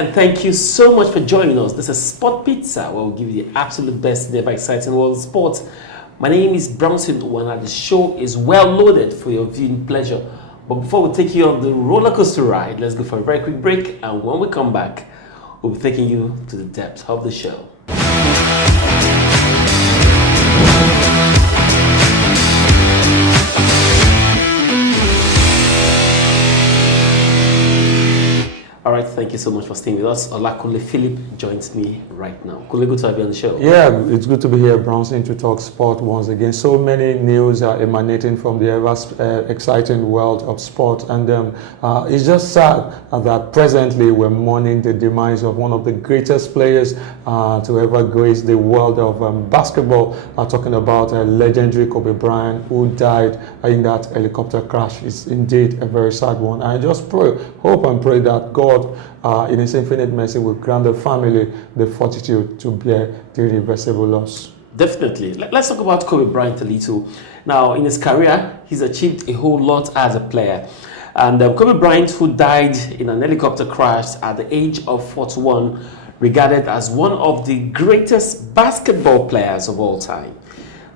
and thank you so much for joining us. This is Sport Pizza, where we'll give you the absolute best in the ever-exciting world of sports. My name is Brownson Uwana. The show is well loaded for your viewing pleasure. But before we take you on the roller coaster ride, let's go for a very quick break. And when we come back, we'll be taking you to the depths of the show. All right, thank you so much for staying with us. Olakule Philip joins me right now. Kule, good to have you on the show. Yeah, it's good to be here, Brownson, to talk sport once again. So many news are emanating from the ever exciting world of sport, and it's just sad that presently we're mourning the demise of one of the greatest players to ever grace the world of basketball. Talking about legendary Kobe Bryant, who died in that helicopter crash. It's indeed a very sad one. I just hope and pray that God in His infinite mercy will grant the family the fortitude to bear the irreversible loss. Definitely. Let's talk about Kobe Bryant a little. Now, in his career, he's achieved a whole lot as a player. And Kobe Bryant, who died in an helicopter crash at the age of 41, regarded as one of the greatest basketball players of all time.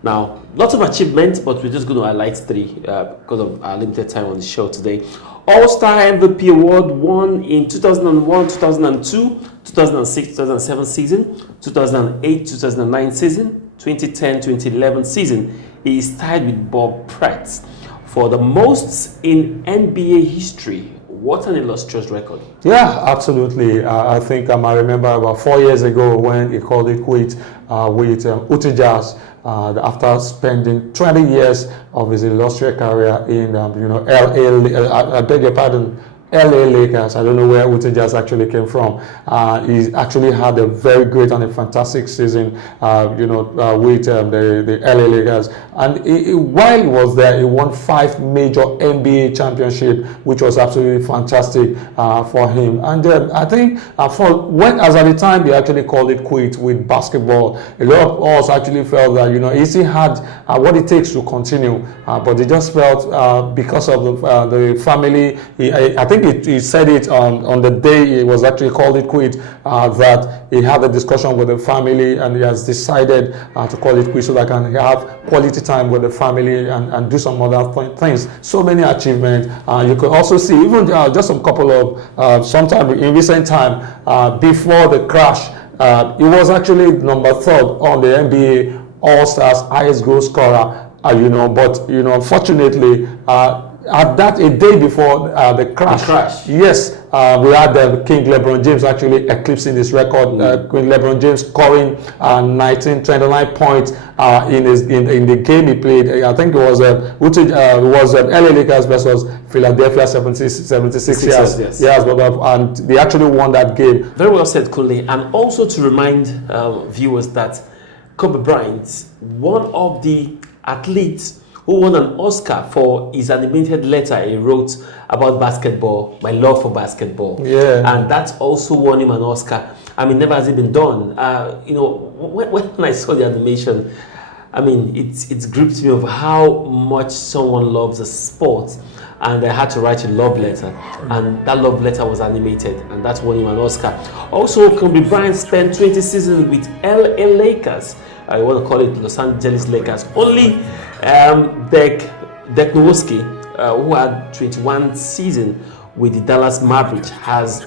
Now, lots of achievements, but we're just going to highlight three because of our limited time on the show today. All-Star MVP Award won in 2001, 2002, 2006, 2007 season, 2008, 2009 season, 2010, 2011 season. He is tied with Bob Pratt for the most in NBA history. What an illustrious record. Yeah, absolutely. I think I remember about 4 years ago when he called it quit with Utah Jazz after spending 20 years of his illustrious career in LA. I beg your pardon. LA Lakers. I don't know where Utah Jazz actually came from. He actually had a very great and a fantastic season, with the LA Lakers. And while he was there, he won 5 major NBA championships, which was absolutely fantastic for him. And I think as at the time he actually called it quit with basketball, a lot of us actually felt that he still had what it takes to continue, but he just felt because of the family. I think he said it on the day he was actually called it quit, that he had a discussion with the family and he has decided to call it quit so that I can have quality time with the family and do some other things. So many achievements. You could also see even just a couple of sometime in recent time before the crash, he was actually number 3rd on the NBA All-Stars highest goal scorer. But unfortunately, at that a day before the crash, yes, we had King LeBron James actually eclipsing this record. King LeBron James scoring 29 points in the game he played. I think it was LA Lakers versus Philadelphia 76ers. Yes, and they actually won that game. Very well said, Kunle. And also to remind viewers that Kobe Bryant, one of the athletes who won an Oscar for his animated letter he wrote about basketball, my love for basketball. Yeah. And that's also won him an Oscar. Never has it been done. When I saw the animation, it gripped me of how much someone loves a sport. And I had to write a love letter, and that love letter was animated, and that's won him an Oscar. Also, Kobe Bryant spent 20 seasons with LA Lakers. I want to call it Los Angeles Lakers. Only Dirk Nowitzki, who had 21 seasons with the Dallas Mavericks, has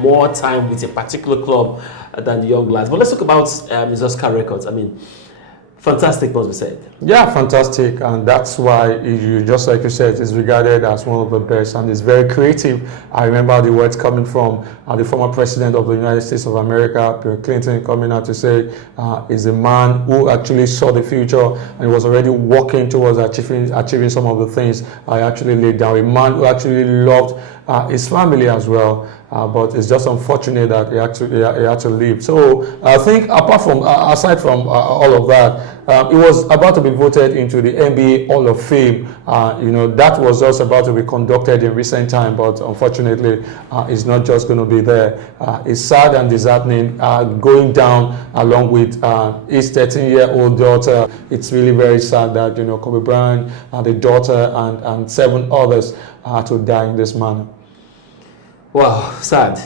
more time with a particular club than the young lads. But let's talk about his Oscar records. Fantastic, must be said. Yeah, fantastic, and that's why, just like you said, is regarded as one of the best, and it's very creative. I remember the words coming from the former president of the United States of America, Bill Clinton, coming out to say is a man who actually saw the future and was already working towards achieving some of the things I actually laid down. A man who actually loved his family as well. But it's just unfortunate that he had to leave. So I think aside from all of that, he was about to be voted into the NBA Hall of Fame. That was just about to be conducted in recent time, but unfortunately, it's not just going to be there. It's sad and disheartening going down along with his 13-year-old daughter. It's really very sad that Kobe Bryant, the daughter, and 7 others had to die in this manner. Wow, sad.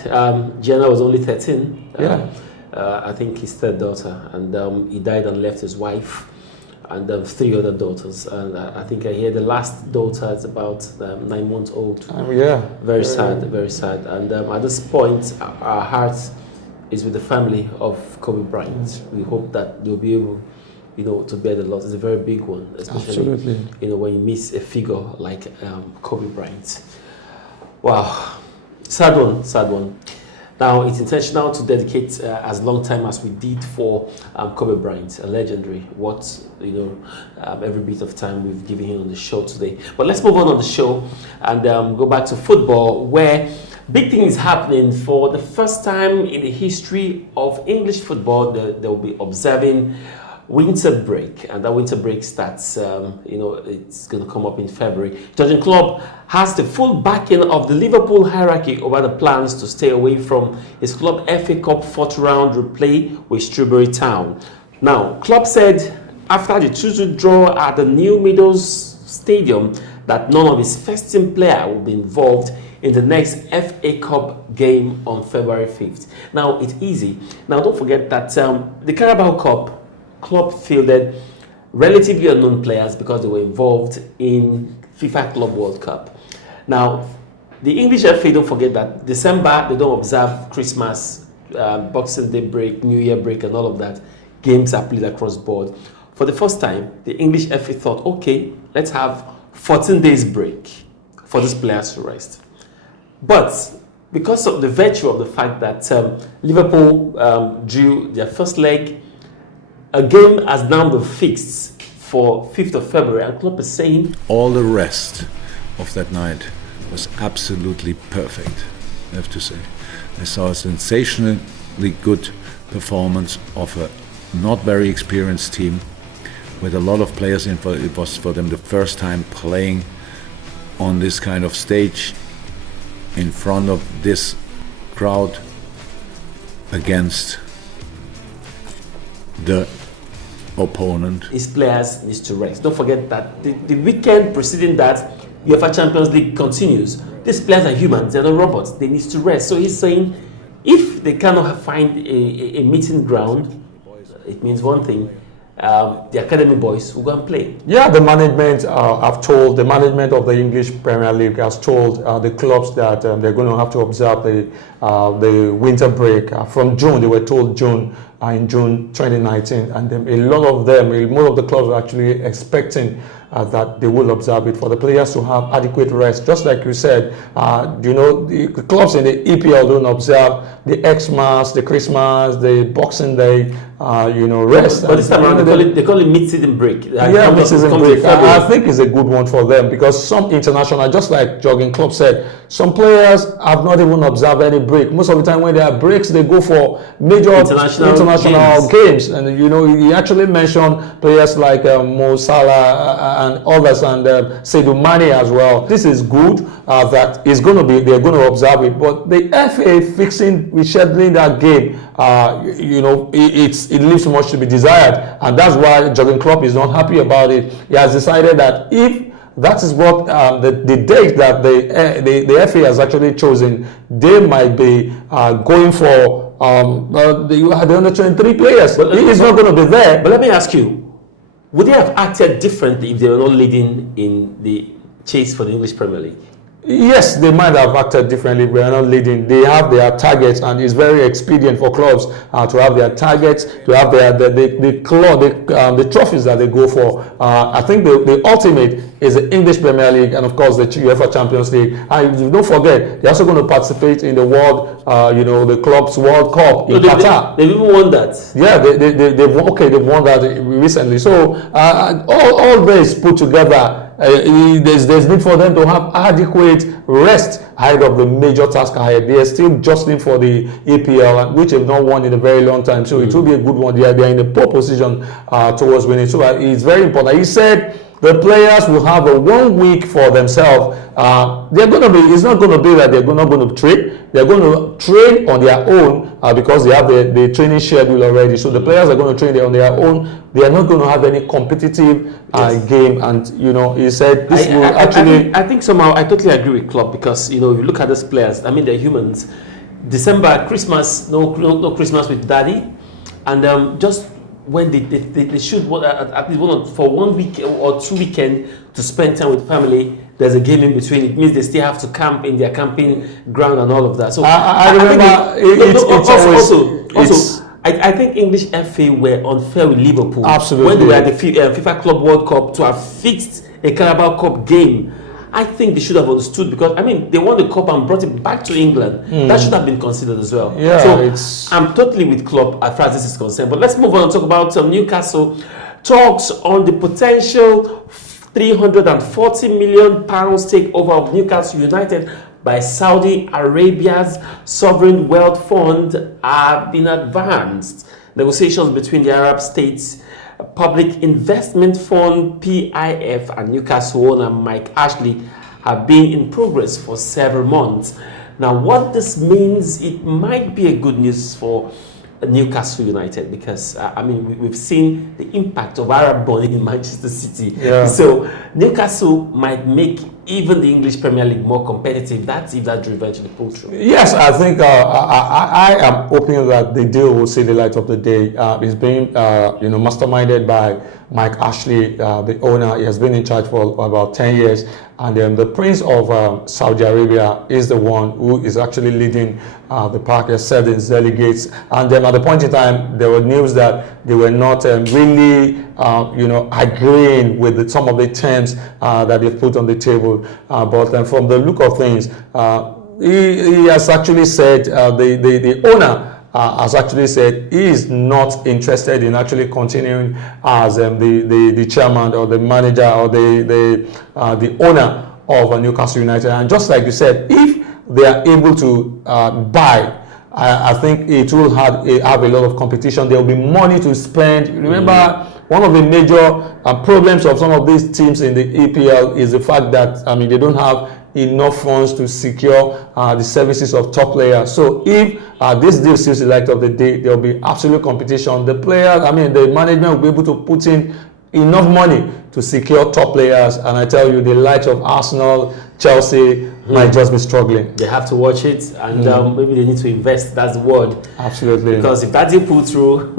Gianna was only 13. Yeah. I think his third daughter, and he died and left his wife and 3 other daughters. And I think I hear the last daughter is about 9 months old. Yeah. Very sad, very sad. And at this point, our heart is with the family of Kobe Bryant. We hope that they'll be able, to bear the loss. It's a very big one, especially, Absolutely. when you miss a figure like Kobe Bryant. Wow, sad one, sad one. Now, it's intentional to dedicate as long time as we did for Kobe Bryant, a legendary. Every bit of time we've given him on the show today. But let's move on the show and go back to football, where big thing is happening. For the first time in the history of English football, they will be observing winter break, and that winter break starts, it's going to come up in February. Jurgen Klopp has the full backing of the Liverpool hierarchy over the plans to stay away from his club FA Cup 4th round replay with Shrewsbury Town. Now, Klopp said after the 2-2 draw at the New Meadows Stadium that none of his first team player will be involved in the next FA Cup game on February 5th. Now, it's easy. Now, don't forget that the Carabao Cup, Klopp fielded relatively unknown players because they were involved in FIFA Club World Cup. Now, the English FA, don't forget that December, they don't observe Christmas, Boxing Day break, New Year break, and all of that. Games are played across board. For the first time, the English FA thought, okay, let's have 14 days break for these players to rest. But because of the virtue of the fact that Liverpool drew their first leg, a game has now been fixed for 5th of February, and Klopp is saying all the rest of that night was absolutely perfect, I have to say. I saw a sensationally good performance of a not very experienced team with a lot of players in. It was for them the first time playing on this kind of stage in front of this crowd against the opponent. His players need to rest. Don't forget that the weekend preceding that, UEFA Champions League continues. These players are humans, they're not robots. They need to rest. So he's saying if they cannot find a meeting ground, it means one thing. The academy boys will go and play. Yeah, the management the management of the English Premier League has told the clubs that they're going to have to observe the winter break from June. They were told June in June 2019, and a lot of them, most of the clubs are actually expecting that they will observe it for the players to have adequate rest. Just like you said, the clubs in the EPL don't observe the Xmas, the Christmas, the Boxing Day, rest. But this time around, they call it mid-season break. Yeah, mid-season break. I think it's a good one for them because some international, just like Jurgen Klopp said, some players have not even observed any break. Most of the time when there are breaks, they go for major international games. And he actually mentioned players like Mo Salah and others, and Sadio Mane as well. This is good that they're going to observe it. But the FA rescheduling that game, it leaves much to be desired, and that's why Jurgen Klopp is not happy about it. He has decided that if that is what the date that the FA has actually chosen, they might be going for the under 23 players. He's not going to be there. But let me ask you, would they have acted differently if they were not leading in the chase for the English Premier League? Yes, they might have acted differently. We are not leading. They have their targets, and it's very expedient for clubs to have their targets, to have the trophies that they go for. I think the ultimate is the English Premier League, and of course the UEFA Champions League. And don't forget, they're also going to participate in the World, the clubs World Cup in Qatar. They've even won that. Yeah, they've won that recently. So all this put together. There's need for them to have adequate rest ahead of the major task ahead. They are still jostling for the EPL, which they've not won in a very long time. So it will be a good one. They are in a poor position towards winning. So it's very important. He said the players will have a 1 week for themselves. They're going to be. It's not going to be that they're not going to train. They're going to train on their own because they have the training schedule already. So the players are going to train on their own. They are not going to have any competitive game. And he said this will actually. I think somehow I totally agree with Klopp because if you look at these players, I mean they're humans. December, Christmas, no Christmas with daddy, and just when they should at least for 1 week or 2 weekends to spend time with family. There's a game in between. It means they still have to camp in their camping ground and all of that. So I remember I think English FA were unfair with Liverpool. Absolutely. When they were at the FIFA Club World Cup to have fixed a Carabao Cup game. I think they should have understood because they won the cup and brought it back to England. That should have been considered as well. Yeah, so I'm totally with Klopp as far as this is concerned. But let's move on and talk about Newcastle. Talks on the potential £340 million takeover of Newcastle United by Saudi Arabia's sovereign wealth fund have been advanced. Negotiations between the Arab states Public Investment Fund PIF and Newcastle owner Mike Ashley have been in progress for several months. Now, what this means, it might be a good news for Newcastle United because we've seen the impact of Arab money in Manchester City. Yeah. So Newcastle might make even the English Premier League more competitive. That's if that eventually pulls through. Yes, I think I am hoping that the deal will see the light of the day. It's being masterminded by Mike Ashley, the owner. He has been in charge for about 10 years. And the Prince of Saudi Arabia is the one who is actually leading the park. He served as delegates. And at the point in time, there were news that they were not really, agreeing with some of the terms that they've put on the table. But from the look of things, he has actually said, the owner has actually said he is not interested in actually continuing as the chairman or the manager or the owner of Newcastle United. And just like you said, if they are able to buy, I think it will have a lot of competition. There will be money to spend. Remember, one of the major problems of some of these teams in the EPL is the fact that they don't have enough funds to secure the services of top players. So if this deal sees the light of the day, there will be absolute competition. The players, the management will be able to put in enough money to secure top players, and I tell you, the likes of Arsenal, Chelsea might just be struggling. They have to watch it, and maybe they need to invest. That's the word. Absolutely. Because if that deal pulls through,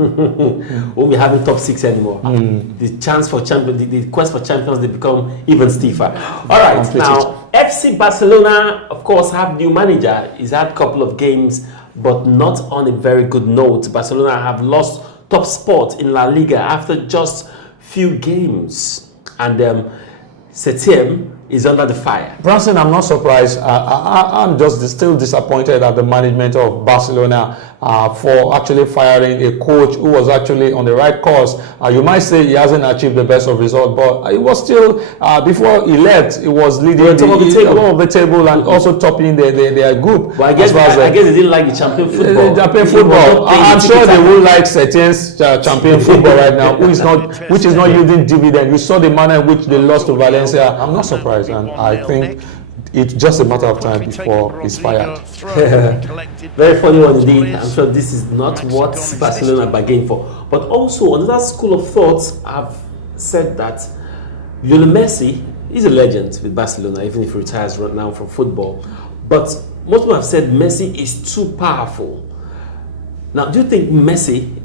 won't be having top 6 anymore. The chance for the quest for champions, they become even stiffer. All right, now FC Barcelona, of course, have new manager. He's had a couple of games, but not on a very good note. Barcelona have lost top spot in La Liga after just few games, and Setien is under the fire. Branson, I'm not surprised. I'm just still disappointed at the management of Barcelona for actually firing a coach who was actually on the right course. You might say he hasn't achieved the best of results, but it was still, before he left, it was leading the top of the table and also topping their group. But I guess they didn't like the champion football. I'm sure they will like Setien's champion football right now, which is not yielding dividend. We saw the manner in which they lost to Valencia. I'm not surprised, and I think it's just a matter of time before he's fired. Very funny one indeed. I'm sure this is not what Barcelona bargained for. But also, another school of thought have said that Lionel Messi is a legend with Barcelona, even if he retires right now from football. But most people have said Messi is too powerful. Now, do you think Messi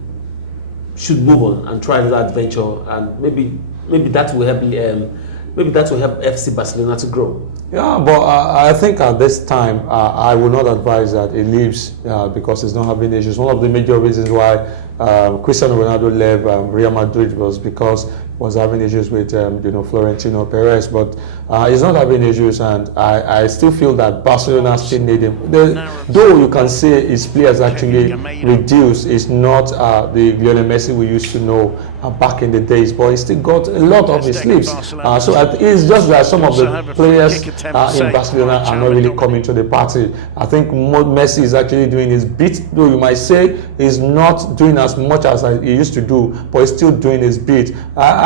should move on and try that adventure, and maybe that will help FC Barcelona to grow? Yeah, but I think at this time, I would not advise that he leaves because he's not having issues. One of the major reasons why Cristiano Ronaldo left Real Madrid was because he was having issues with Florentino Perez, but he's not having issues, and I still feel that Barcelona still need him. Though you can say his play has actually reduced, it's not the Lionel Messi we used to know back in the days, but he still got a lot of his sleeves. So it's just that some of the players in Barcelona are not really coming to the party. I think Messi is actually doing his bit, though you might say he's not doing as much as he used to do, but he's still doing his bit.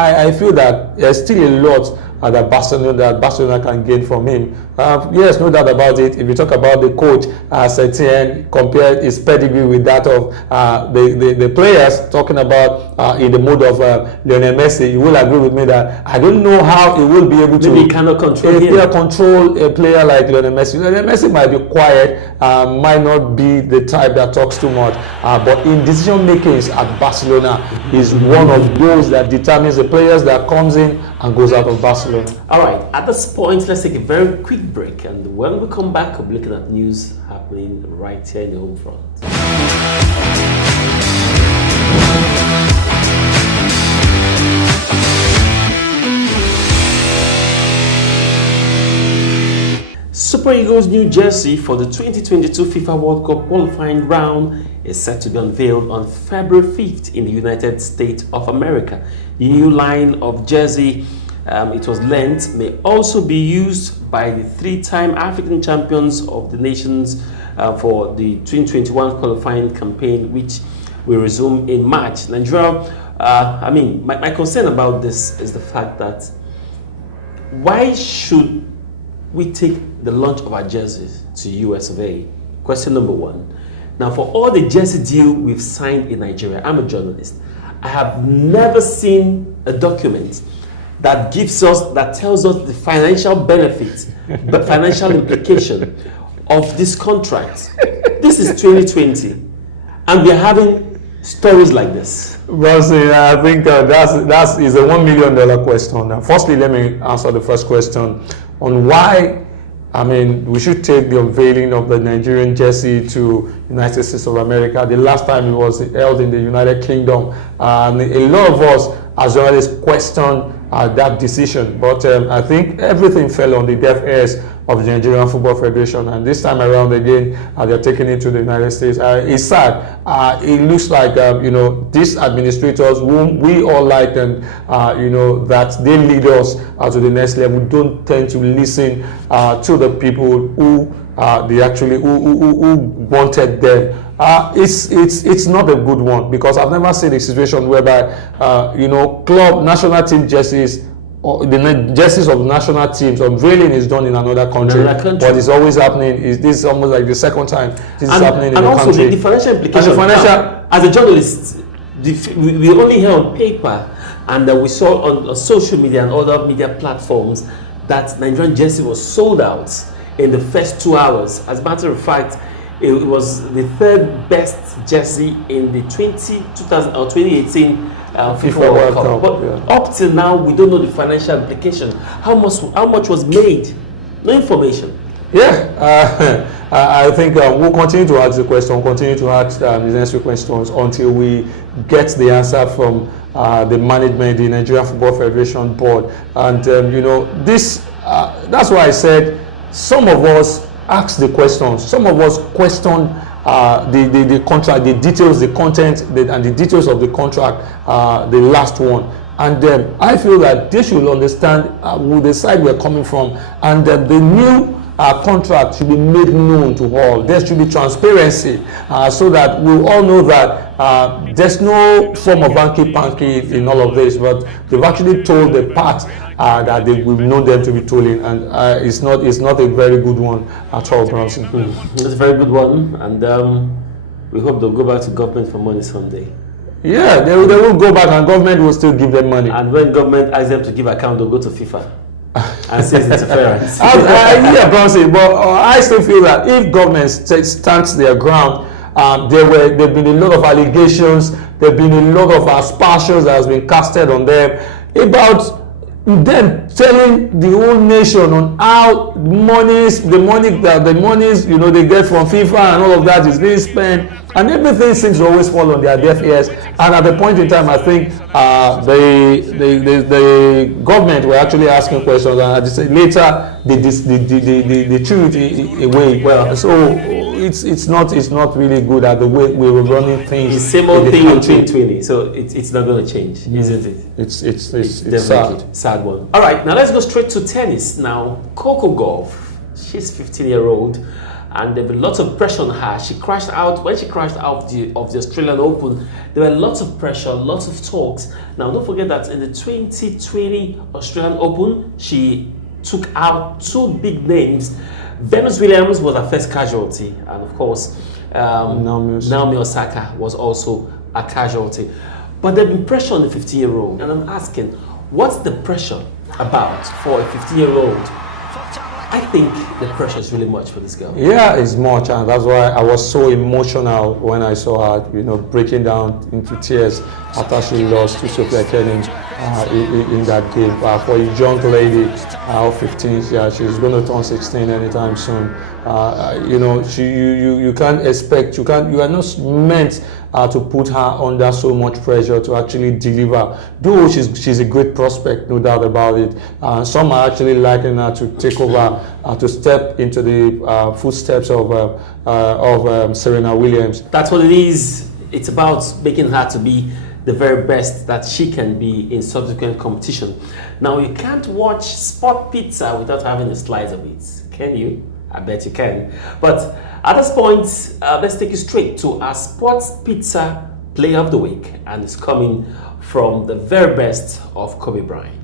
I feel that there's still a lot that Barcelona can gain from him. Yes, no doubt about it. If you talk about the coach, Setien, compare his pedigree with that of the players, talking about in the mode of Lionel Messi, you will agree with me that I don't know how he will be able to. Maybe he cannot control a player like Lionel Messi. Lionel Messi might be quiet, might not be the type that talks too much, but in decision makings at Barcelona, is one of those that determines the players that comes in and goes out of Barcelona. All right, at this point, let's take a very quick break, and when we come back, we'll be looking at news happening right here in the home front. Super Eagles' new jersey for the 2022 FIFA World Cup qualifying round is set to be unveiled on February 5th in the United States of America. The new line of jersey, it was lent, may also be used by the three-time African champions of the nations for the 2021 qualifying campaign, which will resume in March. Nigeria, my concern about this is the fact that why should we take the launch of our jerseys to US of A? Question number one. Now, for all the jersey deal we've signed in Nigeria, I'm a journalist. I have never seen a document that tells us the financial benefits, the financial implication of this contract. This is 2020, and we're having stories like this. Well, see, I think that is a $1 million question. Firstly, let me answer the first question on why. We should take the unveiling of the Nigerian jersey to United States of America. The last time it was held in the United Kingdom, and a lot of us as journalists questioned that decision. But I think everything fell on the deaf ears of the Nigerian Football Federation, and this time around again, they're taking it to the United States. It's sad. It looks like these administrators, whom we all like, and that they lead us to the next level, don't tend to listen to the people who who wanted them. It's not a good one, because I've never seen a situation whereby club national team jerseys, or the jerseys of national teams unveiling is done in another country. But it's always happening. This is almost like the second time this is happening in the country. And also the financial implication. As a journalist, we only held paper, and we saw on social media and other media platforms that Nigerian jersey was sold out in the first 2 hours. As a matter of fact, it was the third best jersey in the 2018 FIFA World Cup. But up till now, we don't know the financial implication. How much was made? No information. Yeah, I think we'll continue to ask the question, we'll continue to ask the necessary questions until we get the answer from the management, the Nigerian Football Federation board. And that's why I said some of us ask the questions. Some of us question the contract, the details, the content, and the details of the contract, the last one. And I feel that they should understand the side we're coming from, and the new contract should be made known to all. There should be transparency, so that we all know that there's no form of hanky-panky in all of this, but they've actually told the part that we've known them to be tolling, and it's not a very good one at all, Bronson. It's a very good one, and we hope they'll go back to government for money someday. Yeah, they will go back, and government will still give them money. And when government asks them to give account, they'll go to FIFA and say it's interference. Yeah, Bronson, but I still feel that if government stands their ground, there've been a lot of allegations, there've been a lot of aspersions that has been casted on them about them telling the whole nation on how the monies they get from FIFA and all of that is being spent, and everything seems to always fall on their deaf ears. And at the point in time, I think the government were actually asking questions, and later they threw it away. Well, so it's not really good at the way we were running things. The same old thing in 2020, so it's not going to change, isn't it? It's definitely sad one. All right, now let's go straight to tennis. Now, Coco Gauff, she's 15-year-old, and there were lots of pressure on her. She crashed out. When she crashed out of the Australian Open, there were lots of pressure, lots of talks. Now, don't forget that in the 2020 Australian Open, she took out two big names. Venus Williams was her first casualty, and of course, Naomi Osaka was also a casualty. But there's been pressure on the 50-year-old, and I'm asking, what's the pressure about for a 50-year-old? I think the pressure is really much for this girl. Yeah, it's much, and that's why I was so emotional when I saw her, breaking down into tears after she lost to Sophia Kenin in that game. For a young lady of 15, she's going to turn 16 anytime soon. You can't expect, you are not meant to put her under so much pressure to actually deliver. Though she's a great prospect, no doubt about it. Some are actually liking her to take over, to step into the footsteps of Serena Williams. That's what it is. It's about making her to be the very best that she can be in subsequent competition. Now, you can't watch sport pizza without having a slice of it, can you? I bet you can. But at this point, let's take you straight to our sports pizza player of the week, and it's coming from the very best of Kobe Bryant.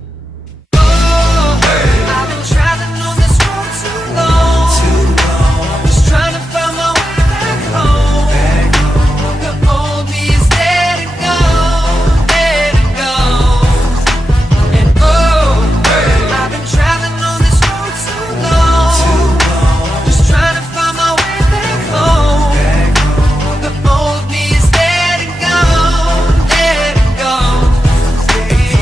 I've been traveling on this road too long, just trying to find my way back home. The old me is dead and gone, and I've been traveling on this road too long, just trying to find my way back home. The old me is dead and gone,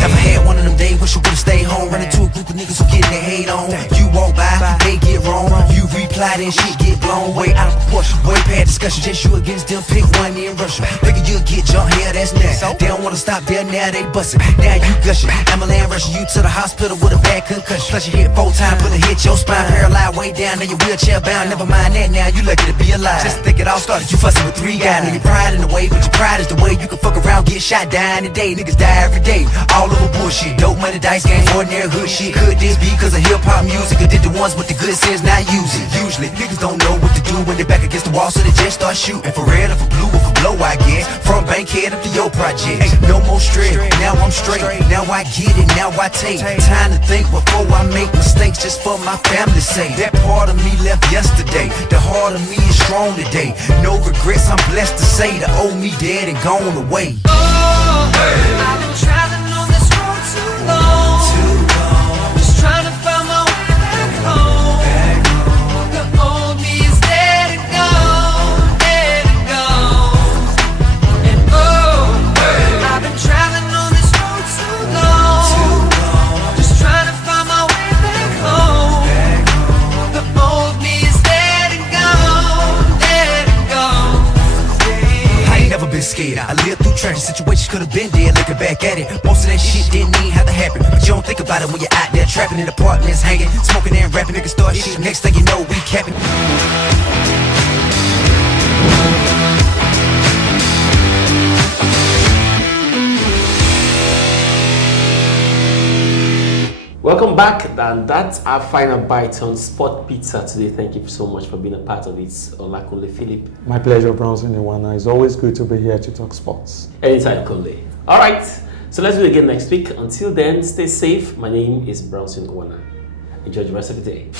Never had one of them days, wish you would've stayed home, running to a group of niggas who getting their hate on. You walk by, they get wrong. You reply, then shit get blown way out of proportion. Way past discussion, just you against them, pick one in Russia. Figure you'll get jumped here, that's next. They don't wanna stop there, now they bustin'. Now you gushing. Amalan rushing you to the hospital with a bad concussion. Plus you hit 4 times, but it hit your spine. Paralyzed way down, now you wheelchair bound. Never mind that, now you lucky to be alive. Just think it all started, you fussing with 3 guys. Now your pride in the way, but your pride is the way you can fuck around, get shot, die in a day. Niggas die every day, all over bullshit. Dope money, dice games, ordinary hood shit. Could this be cause of hip-hop music? Or did the ones with the good sense not use it? Usually, niggas don't know what to do when they're back against the wall, so they just start shooting. For red or for blue or for blow, I guess. From Bankhead up to your project. No more stress, now I'm straight. Now I get it, now I take time to think before I make mistakes, just for my family's sake. That part of me left yesterday, the heart of me is strong today. No regrets, I'm blessed to say the old me dead and gone away. I've been traveling on this road too long, just trying to find my way back home. The old me is dead and gone, and I've been traveling on this road too long, just trying to find my way back home. The old me is dead and gone, I ain't never been scared. I lived through tragic situations, could've been dead. Looking back at it, most of that shit didn't even have to happen. But you don't think about it when you're out there trapping in apartments, hanging, smoking and rapping. Niggas start shit, next thing you know, we capping. Welcome back, and that's our final bite on Sport Pizza today. Thank you so much for being a part of it, Olakunle Philip. My pleasure, Bronson Iwana. It's always good to be here to talk sports. Anytime, Kunle. All right, so let's do it again next week. Until then, stay safe. My name is Bronson Iwana. Enjoy the rest of the day.